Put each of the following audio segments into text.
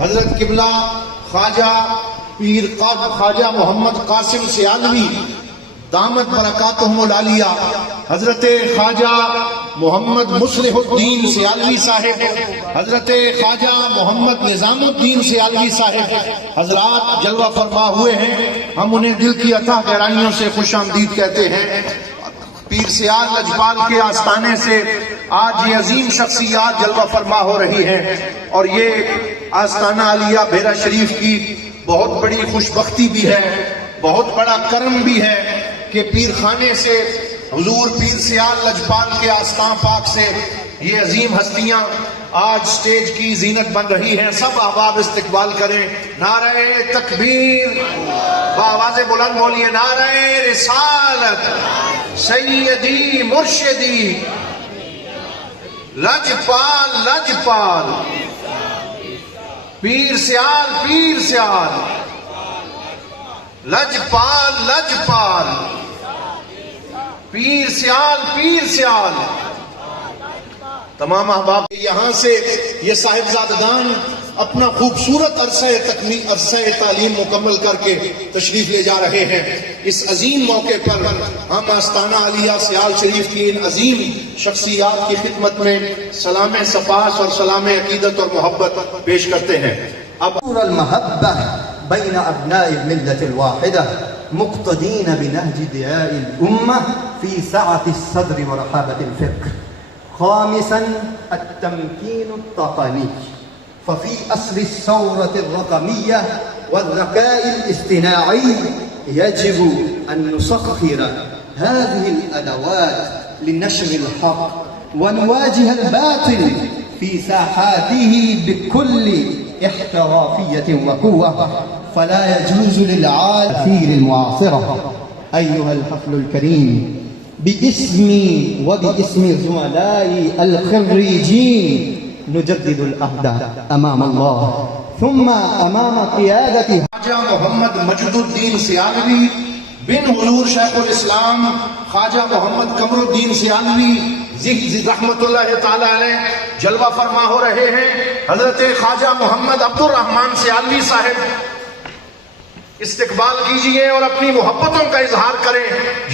حضرت قبلہ خواجہ پیر خواجہ محمد قاسم سیالوی دامت برکاتہم العالیہ، حضرت خواجہ محمد مصلح الدین سیالوی صاحب، حضرت خواجہ محمد نظام الدین سیالوی صاحب حضرات جلوہ فرما ہوئے ہیں. ہم انہیں دل کی اتھاہ گہرائیوں سے خوش آمدید کہتے ہیں. پیر سیال لجپال کے آستانے سے آج یہ عظیم شخصیات جلوہ فرما ہو رہی ہیں، اور یہ آستانہ عالیہ بھیرا شریف کی بہت بڑی خوش بختی بھی ہے، بہت بڑا کرم بھی ہے کہ پیر خانے سے حضور پیر سیال لجپال کے آستان پاک سے یہ عظیم ہستیاں آج سٹیج کی زینت بن رہی ہیں. سب احباب استقبال کریں. نعرہ تکبیر، بآواز بلند بولیے نعرہ رسالت سیدی مرشدی لجپال لجپال پیر سیال لجپال لجپال پیر سیال. تمام احباب یہاں سے یہ صاحبزادگان اپنا خوبصورت عرصہ تعلیم مکمل کر کے تشریف لے جا رہے ہیں. اس عظیم موقع پر ہم آستانہ عالیہ سیال شریف کی ان عظیم شخصیات کی خدمت میں سلام سپاس اور سلام عقیدت اور محبت پیش کرتے ہیں. اب المحبة بين أبناء الملة الواحدة مقتدين بنهج دعاء الأمة في سعة الصدر ورحابة الفكر. خامسا التمكين التقني، ففي أصل الثورة الرقمية والذكاء الاصطناعي يجب أن نسخر هذه الأدوات لنشر الحق ونواجه الباطل في ساحاته بكل احترافية وقوة. فلا يجوز للعالم المعاصرة أيها الحفل الكريم باسمي وباسم زملائي الخريجين نجدد العهد أمام الله ثم أمام قيادة خواجہ محمد مجد الدین سیالوی بن حضور شیخ الاسلام خواجہ محمد قمر الدین سیالوی رحمت اللہ تعالی علیہ جلوہ فرما ہو رہے ہیں. حضرت خواجہ محمد عبد الرحمن سیالوی صاحب استقبال کیجئے اور اپنی محبتوں کا اظہار کریں.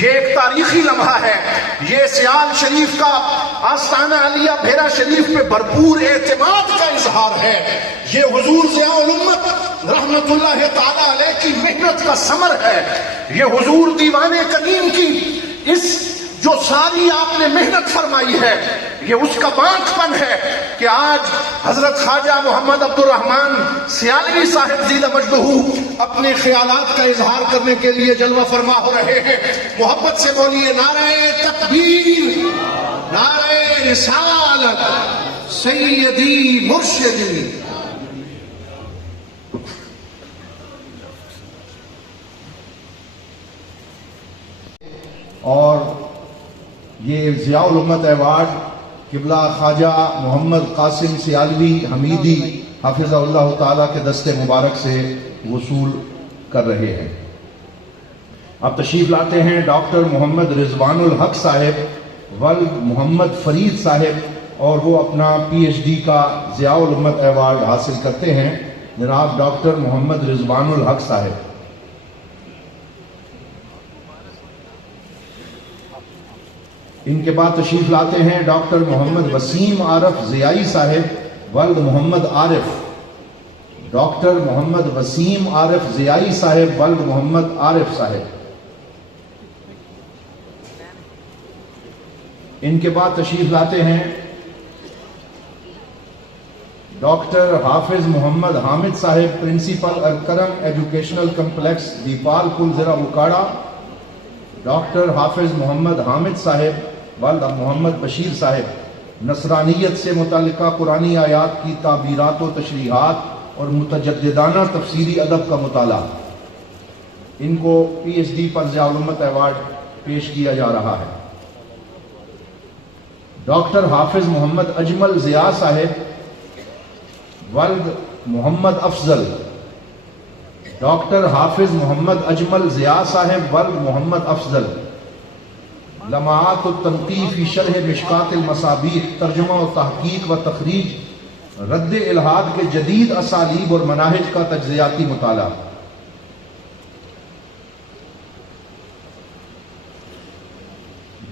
یہ ایک تاریخی لمحہ ہے. یہ سیال شریف کا آستانہ عالیہ بھیرا شریف پہ بھرپور اعتماد کا اظہار ہے. یہ حضور ضیاء الامت رحمت اللہ تعالی علیہ کی محنت کا ثمر ہے. یہ حضور دیوان کریم کی اس جو ساری آپ نے محنت فرمائی ہے، یہ اس کا بانٹ پن ہے کہ آج حضرت خواجہ محمد عبد الرحمن سیالوی صاحب زیدہ مجدہ اپنے خیالات کا اظہار کرنے کے لیے جلوہ فرما ہو رہے ہیں. محبت سے بولیے نعرہ تکبیر، نعرہ رسالت سیدی مرشدی. اور یہ ضیاء الامت ایوارڈ قبلہ خواجہ محمد قاسم سیالوی حمیدی حافظہ اللہ تعالیٰ کے دست مبارک سے وصول کر رہے ہیں. اب تشریف لاتے ہیں ڈاکٹر محمد رضوان الحق صاحب ولد محمد فرید صاحب، اور وہ اپنا پی ایچ ڈی کا ضیاء الامت ایوارڈ حاصل کرتے ہیں. جناب ڈاکٹر محمد رضوان الحق صاحب. ان کے بعد تشریف لاتے ہیں ڈاکٹر محمد وسیم عارف ضیائی صاحب ولد محمد عارف. ڈاکٹر محمد وسیم عارف ضیائی صاحب ولد محمد عارف صاحب. ان کے بعد تشریف لاتے ہیں ڈاکٹر حافظ Muhammad Hamid Sahib principal Alkaram educational complex Dipalpur ضلع اکاڑا. ڈاکٹر حافظ محمد حامد صاحب والد محمد بشیر صاحب نصرانیت سے متعلقہ قرآنی آیات کی تعبیرات و تشریحات اور متجددانہ تفسیری ادب کا مطالعہ. ان کو پی ایچ ڈی پر ضیاء الامت ایوارڈ پیش کیا جا رہا ہے. ڈاکٹر حافظ محمد اجمل ضیاء صاحب ولد محمد افضل. ڈاکٹر حافظ محمد اجمل ضیاء صاحب ولد محمد افضل. لمعات التنقیح فی شرح مشکات المصابیح ترجمہ و تحقیق و تخریج رد الحاد کے جدید اسالیب اور مناہج کا تجزیاتی مطالعہ.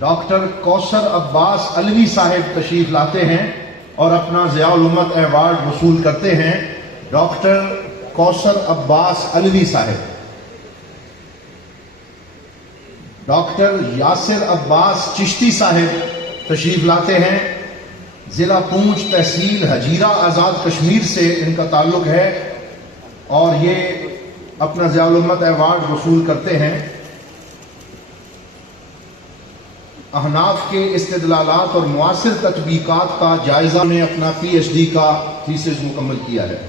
ڈاکٹر کوثر عباس علوی صاحب تشریف لاتے ہیں اور اپنا ضیاء الامت ایوارڈ وصول کرتے ہیں. ڈاکٹر کوثر عباس علوی صاحب. ڈاکٹر یاسر عباس چشتی صاحب تشریف لاتے ہیں. ضلع پونچھ تحصیل حجیرہ آزاد کشمیر سے ان کا تعلق ہے اور یہ اپنا ضیاء الامت ایوارڈ وصول کرتے ہیں. احناف کے استدلالات اور معاصر تطبیقات کا جائزہ نے اپنا پی ایچ ڈی کا تھیسس مکمل کیا ہے.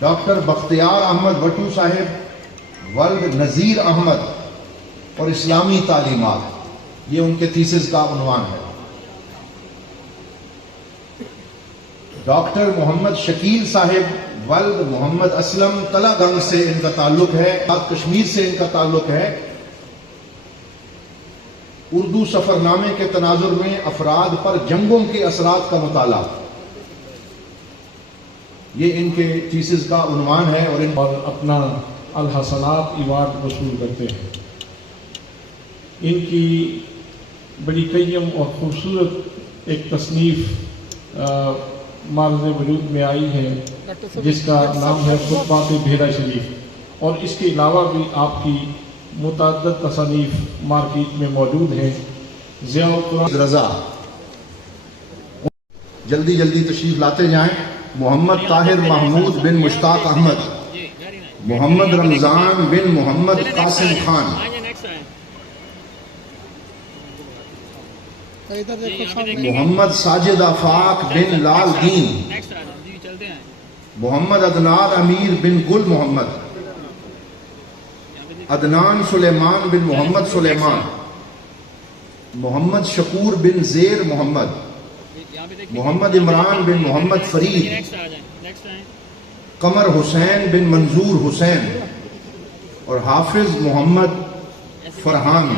ڈاکٹر بختیار احمد وٹو صاحب ولد نذیر احمد اور اسلامی تعلیمات، یہ ان کے تھیسس کا عنوان ہے. ڈاکٹر محمد شکیل صاحب ولد محمد اسلم تلا گنگ سے ان کا تعلق ہے، کشمیر سے ان کا تعلق ہے. اردو سفرنامے کے تناظر میں افراد پر جنگوں کے اثرات کا مطالعہ، یہ ان کے تھیسس کا عنوان ہے. اور اپنا الحسنات ایوارڈ وصول کرتے ہیں. ان کی بڑی قیم اور خوبصورت ایک تصنیف معرض وجود میں آئی ہے جس کا نام ہے خطبات بھیرا شریف، اور اس کے علاوہ بھی آپ کی متعدد تصانیف مارکیٹ میں موجود ہیں. ضیاء القرآن رضا جلدی جلدی تشریف لاتے جائیں. محمد طاہر محمود بن مشتاق احمد. محمد رمضان بن محمد قاسم خان. محمد ساجد آفاق بن لال دین. محمد عدنان امیر بن گل محمد. عدنان سلیمان بن محمد سلیمان. محمد شکور بن زیر محمد. محمد عمران بن محمد فرید. قمر حسین بن منظور حسین اور حافظ محمد فرحان.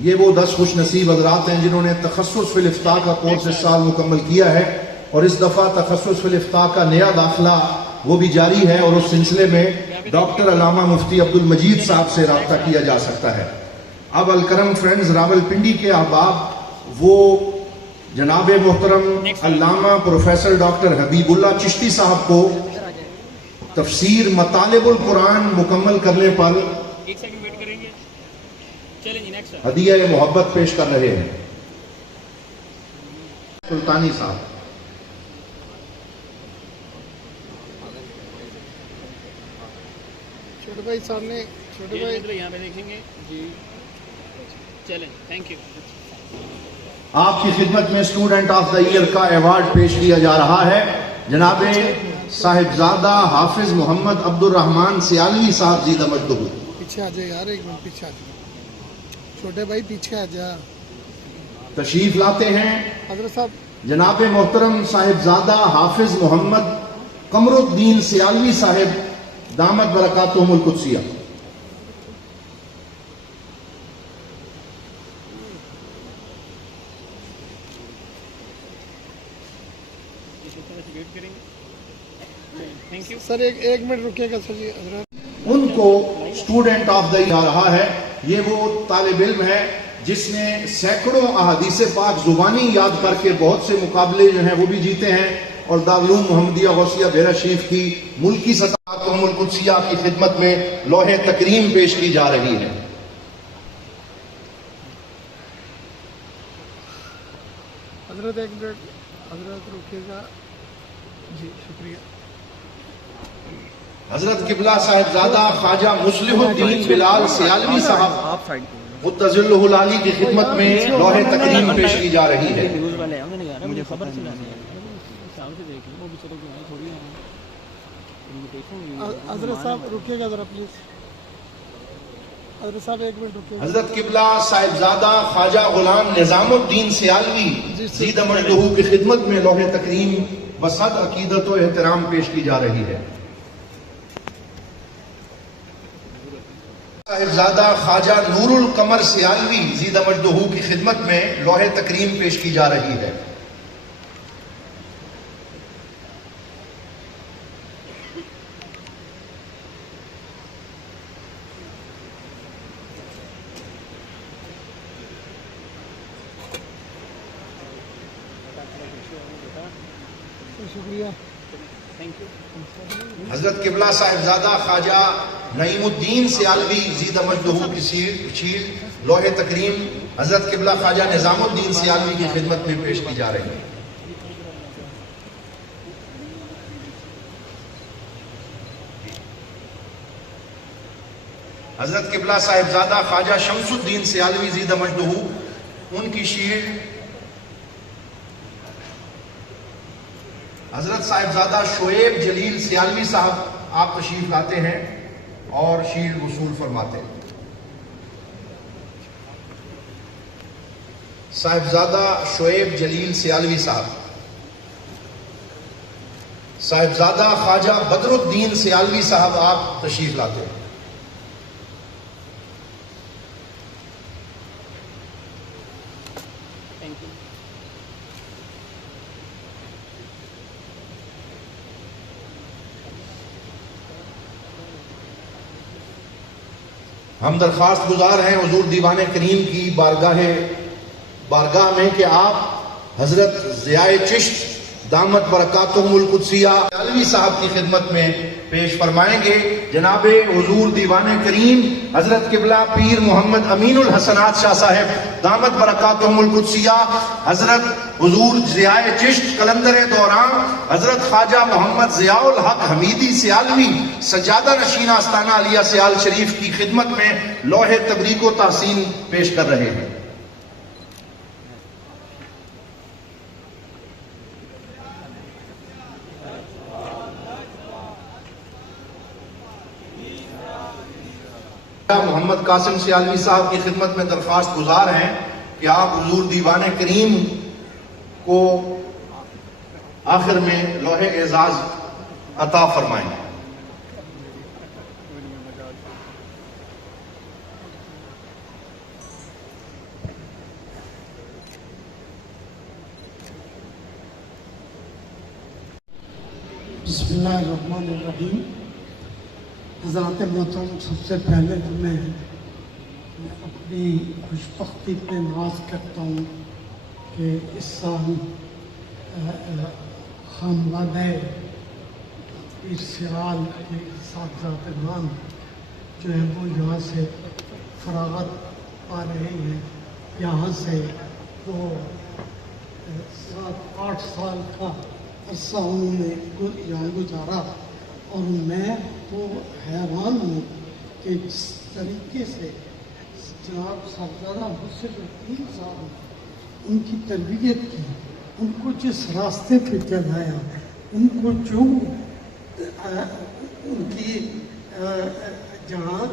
یہ وہ 10 خوش نصیب حضرات ہیں جنہوں نے تخصص فی الافتاء کا کورس اس سال مکمل کیا ہے، اور اس دفعہ تخصص فی الافتاء کا نیا داخلہ وہ بھی جاری ہے، اور اس سلسلے میں ڈاکٹر علامہ مفتی عبد المجید صاحب سے رابطہ کیا جا سکتا ہے. اب الکرم فرینڈز راول پنڈی کے احباب وہ جناب محترم علامہ پروفیسر ڈاکٹر حبیب اللہ چشتی صاحب کو تفسیر مطالب القرآن مکمل کرنے پر ہدیہ محبت پیش کر رہے ہیں. سلطانی صاحب. چھوٹے بھائی سامنے، چھوٹے بھائی یہاں پہ دیکھیں گے جی. چلیں، تھینک یو. آپ کی خدمت میں اسٹوڈنٹ آف دا ایئر کا ایوارڈ پیش کیا جا رہا ہے. جناب صاحبزادہ حافظ محمد عبد الرحمن سیالوی صاحب زیدہ مجدہ. پیچھے آ جائے یار، ایک منٹ پیچھے آ جائے. چھوٹے بھائی پیچھے آ جا. تشریف لاتے ہیں حضرت صاحب جناب محترم صاحبزادہ حافظ محمد قمر الدین سیالوی صاحب دامت برکاتہم القدسیہ. سر ایک منٹ رکیے گا سر جی. حضرت ان کو اسٹوڈنٹ آف دا ایئر آ رہا ہے. یہ وہ طالب علم ہے جس نے سینکڑوں احادیث پاک زبانی یاد کر کے بہت سے مقابلے جو ہیں وہ بھی جیتے ہیں، اور دارالعلوم محمدیہ غوثیہ بھیرا شریف کی ملکی سطح برکاتہم القدسیہ کی خدمت میں لوح تکریم پیش کی جا رہی ہے. حضرت ایک منٹ، حضرت رکیے گا جی. شکریہ. حضرت قبلہ صاحبزادہ خواجہ مصلح الدین بلال سیالوی صاحب متظلہ العالی کی خدمت میں لوح تکریم پیش کی جا رہی ہے. مجھے خبر شام سے دیکھ لیں، وہ بھی چلو تھوڑی حضرت صاحب رکیے گا ذرا پلیز. حضرت صاحب ایک منٹ رکیے گا. حضرت قبلہ صاحبزادہ خواجہ غلام نظام الدین سیالوی زیدہ مجدہ کی خدمت میں لوح تکریم بصد عقیدت و احترام پیش کی جا رہی ہے. صاحبزادہ خواجہ نور القمر سیالوی زید مجدہ کی خدمت میں لوح تکریم پیش کی جا رہی ہے۔ شکریہ۔ حضرت قبلہ صاحبزادہ خواجہ نعیم الدین سیالوی زید مجدہ کی شیل لوح تکریم حضرت قبلہ خواجہ نظام الدین سیالوی کی خدمت میں پیش کی جا رہی ہے۔ حضرت قبلہ صاحبزادہ خواجہ شمس الدین سیالوی زید مجدہ ان کی شیل حضرت صاحبزادہ شعیب جلیل سیالوی صاحب آپ تشریف لاتے ہیں اور شیل وصول فرماتے ہیں۔ صاحبزادہ شعیب جلیل سیالوی صاحب، صاحبزادہ خواجہ بدر الدین سیالوی صاحب آپ تشریف لاتے ہیں۔ ہم درخواست گزار ہیں حضور دیوان کریم کی بارگاہ میں کہ آپ حضرت ضیاء چشت دامت برکاتہم القدسیہ سیالوی صاحب کی خدمت میں پیش فرمائیں گے۔ جناب حضور دیوان کریم حضرت قبلہ پیر محمد امین الحسنات شاہ صاحب دامت برکاتہم القدسیہ، حضرت حضور ضیاء چشت قلندر دوران، حضرت خواجہ محمد ضیاء الحق حمیدی سیالوی سجادہ نشین آستانہ علیہ سیال شریف کی خدمت میں لوح تبریک و تحسین پیش کر رہے ہیں۔ محمد قاسم سیالوی صاحب کی خدمت میں درخواست گزار ہیں کہ آپ حضور دیوان کریم کو آخر میں لوح اعزاز عطا فرمائیں۔ بسم اللہ الرحمن الرحیم۔ حضرات محترم، سب سے پہلے تو میں اپنی خوشبختی پہ ناز کرتا ہوں کہ اس سال خانوادہ پیر سیال کے صاحبزادگان جو ہیں وہ یہاں سے فراغت پا رہے ہیں۔ یہاں سے وہ 7-8 سال کا عرصہ انہوں نے یہاں گزارا، اور میں تو حیران ہوں کہ جس طریقے سے جناب صاحبزادہ حسین الدین صاحب ان کی تربیت کی، ان کو جس راستے پہ چلایا، ان کو جو ان کی جہاں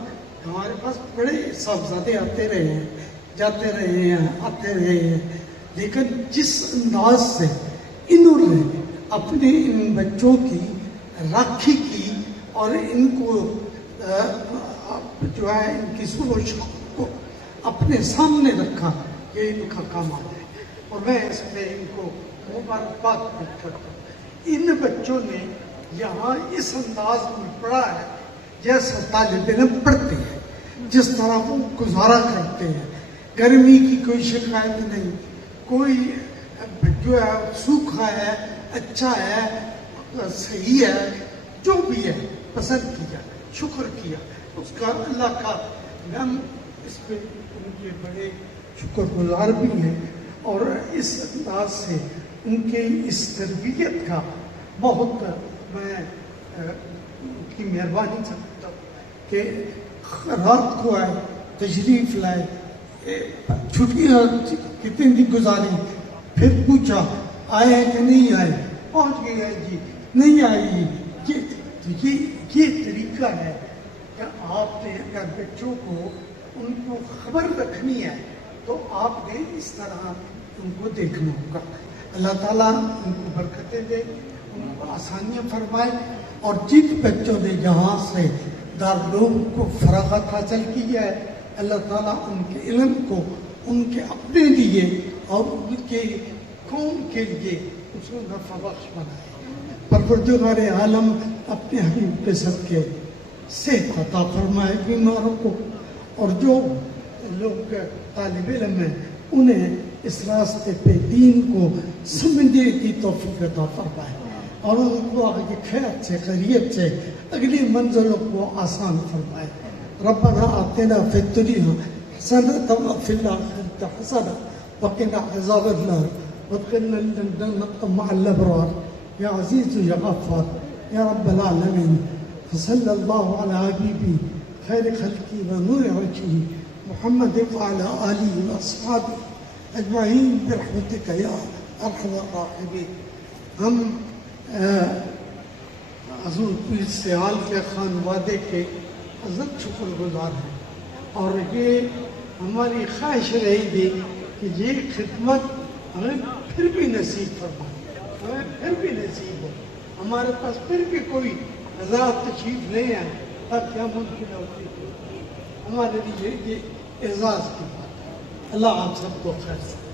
ہمارے پاس بڑے صاحبزادے آتے رہے ہیں، جاتے رہے ہیں، آتے رہے ہیں، لیکن جس انداز سے انہوں نے اپنے ان بچوں کی راکھی کی اور ان کو جو ہے ان کی سلو شوق کو اپنے سامنے رکھا، یہ ان کا کمال ہے، اور میں اس میں ان کو مبارکباد پیش کرتا ہوں۔ ان بچوں نے یہاں اس انداز میں پڑھا ہے جیسا طالب علم پڑھتے ہیں، جس طرح وہ گزارا کرتے ہیں۔ گرمی کی کوئی شکایت نہیں، کوئی جو ہے سوکھا ہے، اچھا ہے، صحیح ہے، جو بھی ہے پسند کیا، شکر کیا اس کا، اللہ کا ہم اس پہ ان کے بڑے شکر گزار بھی ہیں، اور اس انداز سے ان کے اس تربیت کا بہت میں ان کی مہربانی سمجھتا ہوں کہ رات کو آئے، تشریف لائے، چھٹیاں کتنے دن گزاری، پھر پوچھا آئے کہ نہیں آئے، پہنچ گئے جی نہیں آئی۔ یہ طریقہ ہے کہ آپ نے اگر بچوں کو ان کو خبر رکھنی ہے تو آپ نے اس طرح ان کو دیکھنا ہوگا۔ اللہ تعالیٰ ان کو برکتیں دے، ان کو آسانیاں فرمائے، اور جن بچوں نے یہاں سے دارالعلوم کو فراغت حاصل کی ہے. اللہ تعالیٰ ان کے علم کو ان کے اپنے لیے اور ان کے قوم کے لیے اس کو نفع بخش بنائے. پروردگار عالم اپنے حبیب کے صدقے صحت عطا فرمائے بیماروں کو, اور جو لوگ طالب علم ہیں انہیں اس راستے پہ دین کو سمجھنے کی توفیق عطا فرمائے, اور ان کو آگے خیر سے خیریت سے اگلی منزلوں کو آسان فرمائے. ربنا آتنا فی الدنیا حسنۃ وفی الآخرۃ حسنۃ وقنا عذاب النار وادخلنا الجنة مع الأبرار یا عزیز یا غفار یا رب العالمین. صلی اللہ علی حبیبی خیر خلقی و نور وجہی محمد وعلی آلہ واصحابہ اجمعین برحمتک یا ارحم الراحمین. ہم حضور پیر سیال کے خانوادے کے عزت شکر گزار ہیں, اور یہ ہماری خواہش رہی تھی کہ یہ خدمت ہمیں پھر بھی نصیب فرمائے, ہمیں پھر بھی نصیب ہو. ہمارے پاس پھر بھی کوئی حضرات تشریف نہیں ہے تاکہ ہم ان کی نوکری ہمارے لیے یہ اعزاز کی بات ہے. اللہ آپ سب کو خیر سے